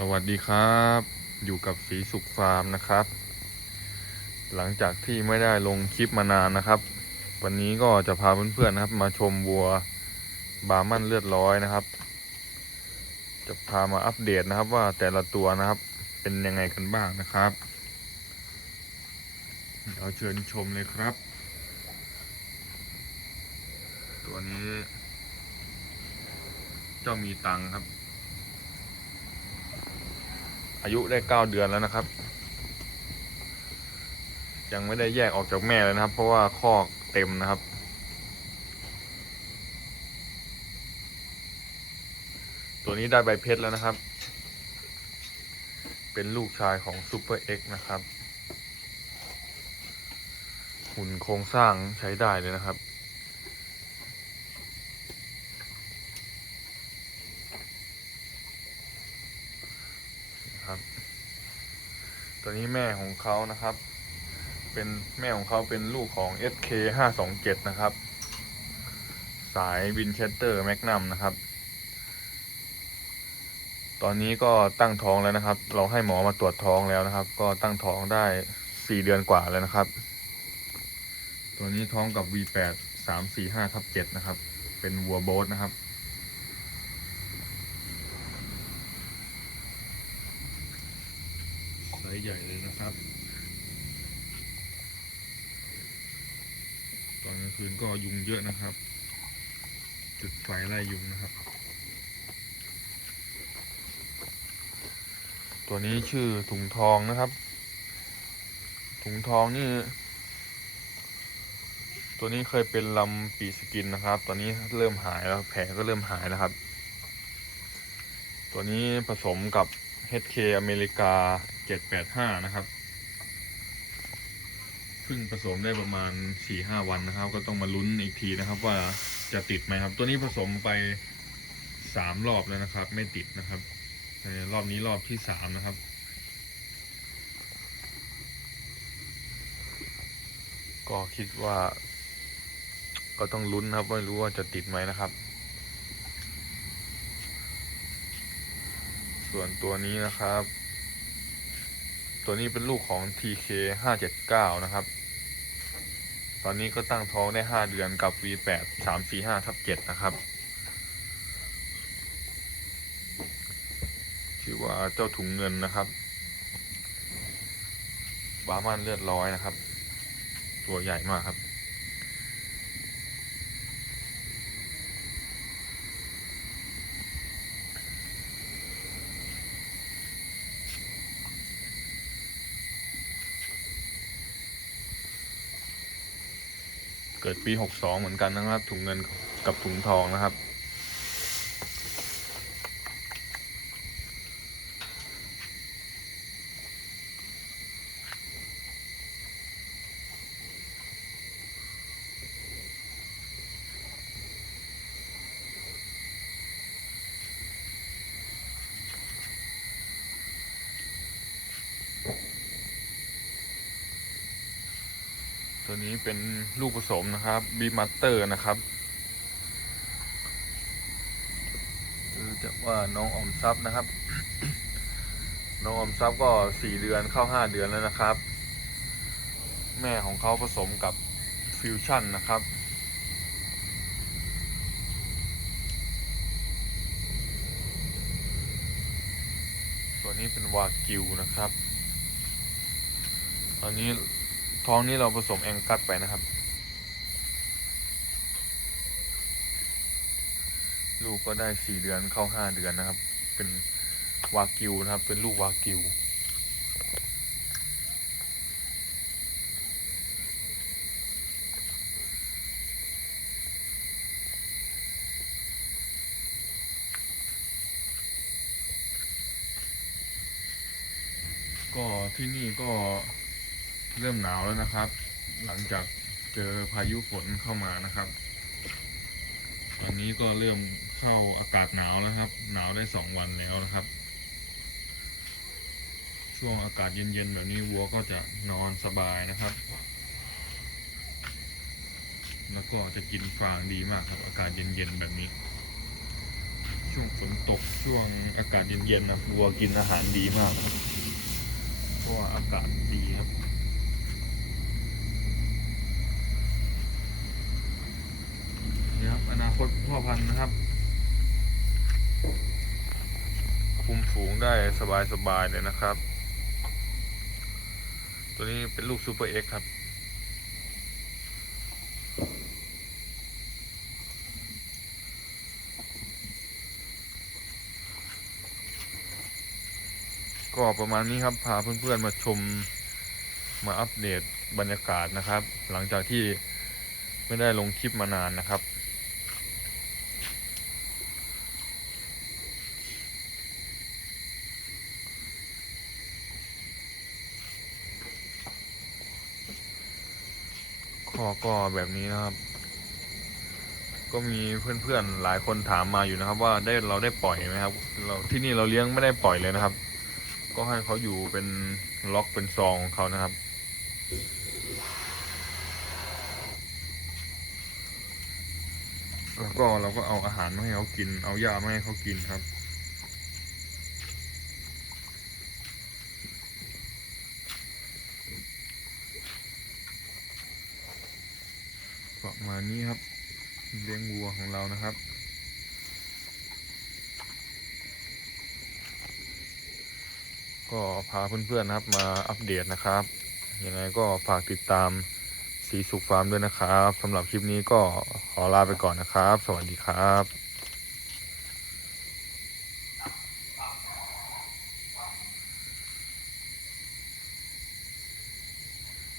สวัสดีครับ อยู่กับสีสุขฟาร์มนะครับ หลังจากที่ไม่ได้ลงคลิปมานานนะครับ วันนี้ก็จะพาเพื่อนๆนะครับ มาชมวัวบามั่นเลือดร้อยนะครับ จะพามาอัปเดตนะครับว่าแต่ละตัวนะครับ เป็นยังไงกันบ้างนะครับเดี๋ยวเชิญชมเลยครับ ตัวนี้ เจ้ามีตังครับ อายุได้เก้าเดือนแล้วนะครับ ยังไม่ได้แยกออกจากแม่เลยนะครับ เพราะว่าคอกเต็มนะครับ ตัวนี้ได้ใบเพชรแล้วนะครับ เป็นลูกชายของซูเปอร์เอ็กนะครับ หุ่นโครงสร้างใช้ได้เลยนะครับครับ ตัวนี้แม่ของเขานะครับ เป็นแม่ของเขาเป็นลูกของ SK 527นะครับ สายวินเชสเตอร์แมกนัมนะครับ ตอนนี้ก็ตั้งท้องแล้วนะครับ เราให้หมอมาตรวจท้องแล้วนะครับ ก็ตั้งท้องได้สี่เดือนกว่าแล้วนะครับ ตัวนี้ท้องกับ V8 345ทับ7นะครับ เป็นวัวโบสนะครับ ไซส์ ใหญ่เลยนะครับ ตอนกลางคืนก็ยุงเยอะนะครับ จุดไฟไล่ยุงนะครับ ตัวนี้ชื่อถุงทองนะครับ ถุงทองนี่ ตัวนี้เคยเป็นลำปีสกินนะครับ ตอนนี้เริ่มหายแล้วแผลก็เริ่มหายแล้วครับ ตัวนี้ผสมกับ HK อเมริกา 785นะครับเพิ่งผสมได้ประมาณ4-5วันนะครับ ก็ต้องมาลุ้นอีกทีนะครับ ว่าจะติดไหมครับ ตัวนี้ผสมไป3รอบแล้วนะครับ ไม่ติดนะครับรอบนี้รอบที่3นะครับก็คิดว่า ก็ต้องลุ้นครับไม่รู้ว่าจะติดไหมนะครับ ส่วนตัวนี้นะครับ ตัวนี้เป็นลูกของ TK 579 นะครับ ตอนนี้ก็ตั้งท้องได้ 5 เดือนกับ V8 345ทับ7นะครับ ชื่อว่าเจ้าถุงเงินนะครับบามันเลือดร้อยนะครับ ตัวใหญ่มากครับ เกิดปี 62 เหมือนกันนะครับ ถุงเงินกับถุงทองนะครับ ตัวนี้เป็นลูกผสมนะครับบีมัตเตอร์นะครับคือจะว่าน้องอมทรัพย์นะครับ น้องออมทรัพย์ก็สี่เดือนเข้าห้าเดือนแล้วนะครับ แม่ของเขาผสมกับฟิวชั่นนะครับตัวนี้เป็นวากิวนะครับ ตอนนี้ ท้องนี้เราผสมแองกัสไปนะครับ ลูกก็ได้สี่เดือนเข้าห้าเดือนนะครับ เป็นวากิวนะครับ เป็นลูกวากิวก็ที่นี่ก็ เริ่มหนาวแล้วนะครับ หลังจากเจอพายุฝนเข้ามานะครับ ตอนนี้ก็เริ่มเข้าอากาศหนาวแล้วครับ หนาวได้สองวันแล้วนะครับ ช่วงอากาศเย็นๆแบบนี้วัวก็จะนอนสบายนะครับ แล้วก็จะกินฟางดีมากครับ อากาศเย็นๆแบบนี้ ช่วงฝนตกช่วงอากาศเย็นๆนะวัวกินอาหารดีมากเพราะว่าอากาศดีครับ คนาคตพ่อพันธุ์นะครับ คุมฝูงได้สบายๆเลยนะครับ ตัวนี้เป็นลูกซูเปอร์เอ็กซ์ครับก็ประมาณนี้ครับพาเพื่อนๆมาชมมาอัปเดตบรรยากาศนะครับ หลังจากที่ไม่ได้ลงคลิปมานานนะครับ ข้อก็แบบนี้นะครับ ก็มีเพื่อนๆหลายคนถามมาอยู่นะครับ ว่าได้เราได้ปล่อยไหมครับ เราที่นี่เราเลี้ยงไม่ได้ปล่อยเลยนะครับ ก็ให้เขาอยู่เป็นล็อกเป็นซองของเขานะครับแล้วก็เราก็เอาอาหารมาให้เขากิน เอาหญ้ามาให้เขากินครับ ประ มาณนี้ครับ เลี้ยงวัวของเรานะครับ ก็พาเพื่อนๆนะครับมาอัปเดตนะครับยังไงก็ฝากติดตามสีสุขฟาร์มด้วยนะครับสำหรับคลิปนี้ก็ขอลาไปก่อนนะครับ สวัสดีครับ